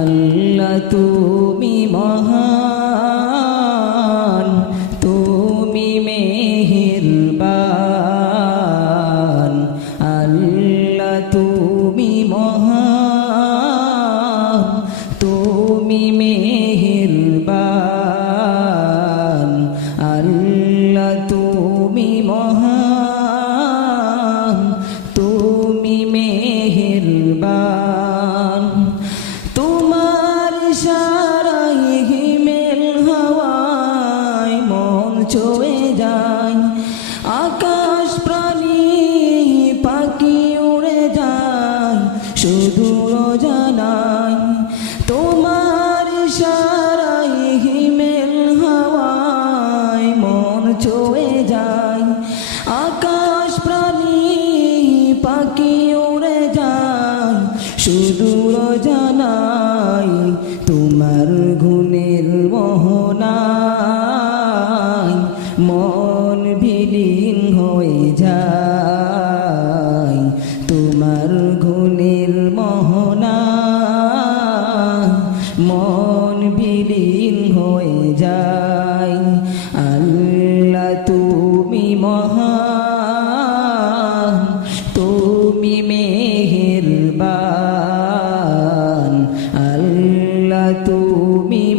আল্লাহ তুমি মহান তুমি মেহেরবান। সুদূর জানাই তোমার গুণের মোহনায় মন বিলীন হয়ে যায়, তোমার গুণের মোহনায় মন বিলীন হয়ে যায়। তুমি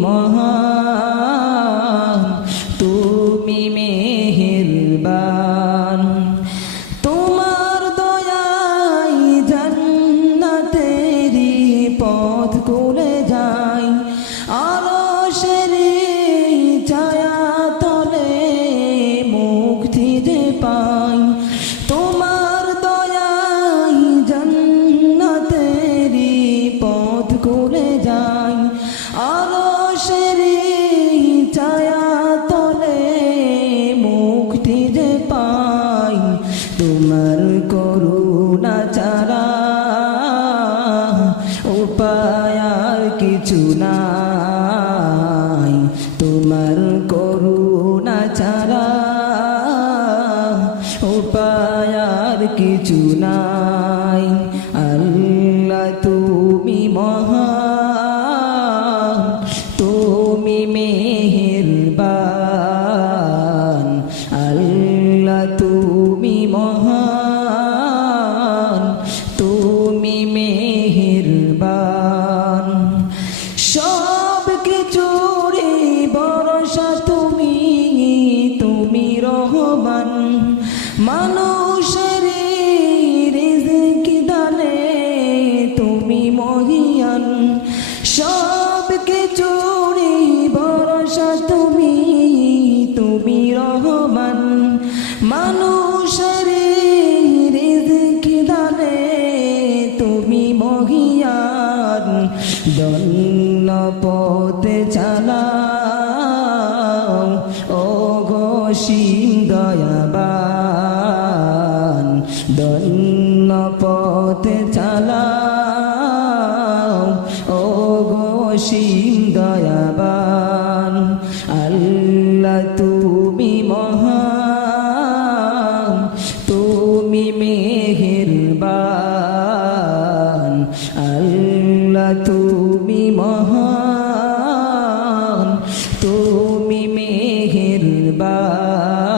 তোমার করুণা ছাড়া উপায় কিছু নাই। তোমার করুণা ছাড়া উপায় কিছু নাই। দন্ন পথে চালাও। ও ঘোষিম দয়াবান দন্ন পথে চালাও। ও ঘোষিম দয়াবান, আল্লাহ তুমি মহা Bye.